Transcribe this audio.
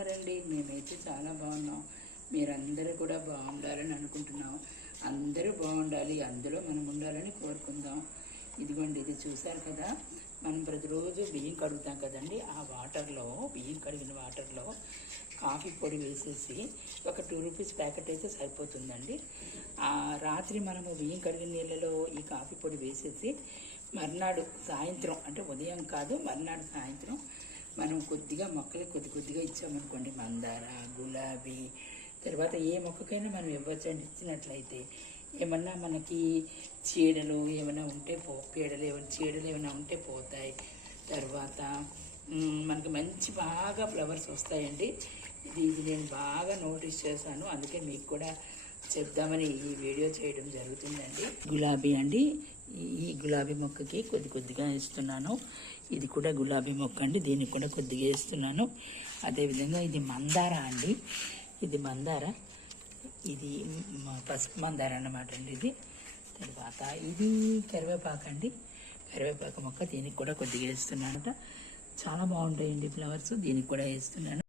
ఉన్నారండి? మేమైతే చాలా బాగున్నాం. మీరందరూ కూడా బాగుండాలని అనుకుంటున్నాం. అందరూ బాగుండాలి, అందులో మనం ఉండాలని కోరుకుందాం. ఇదిగోండి, ఇది చూసారు కదా, మనం ప్రతిరోజు బియ్యం కడుగుతాం కదండి. ఆ వాటర్లో, బియ్యం కడిగిన వాటర్లో కాఫీ పొడి వేసేసి ఒక 2 రూపీస్ ప్యాకెట్ అయితే సరిపోతుందండి. రాత్రి మనము బియ్యం కడిగిన నీళ్ళలో ఈ కాఫీ పొడి వేసేసి మర్నాడు సాయంత్రం, అంటే ఉదయం కాదు, మర్నాడు సాయంత్రం మనం కొద్దిగా మొక్కలకి కొద్దిగా ఇచ్చామనుకోండి, మందార, గులాబీ, తర్వాత ఏ మొక్కకైనా మనం ఇవ్వచ్చండి. ఇచ్చినట్లయితే ఏమన్నా మనకి చీడలు ఏమైనా ఉంటే చీడలు ఏమైనా ఉంటే పోతాయి. తర్వాత మనకి మంచి బాగా ఫ్లవర్స్ వస్తాయండి. ఇది నేను బాగా నోటీస్ చేశాను, అందుకే మీకు కూడా చెప్దామని ఈ వీడియో చేయడం జరుగుతుందండి. గులాబీ అండి, ఈ గులాబీ మొక్కకి కొద్దిగా వేస్తున్నాను. ఇది కూడా గులాబీ మొక్క అండి, దీనికి కూడా కొద్దిగా వేస్తున్నాను. అదేవిధంగా ఇది మందార అండి, ఇది మందార, ఇది పసుపు మందార అన్నమాట అండి ఇది. తర్వాత ఇది కరివేపాకు అండి, కరివేపాకు మొక్క, దీనికి కూడా కొద్దిగా వేస్తున్నాను. చాలా బాగుంటాయండి ఫ్లవర్స్, దీనికి కూడా వేస్తున్నాను.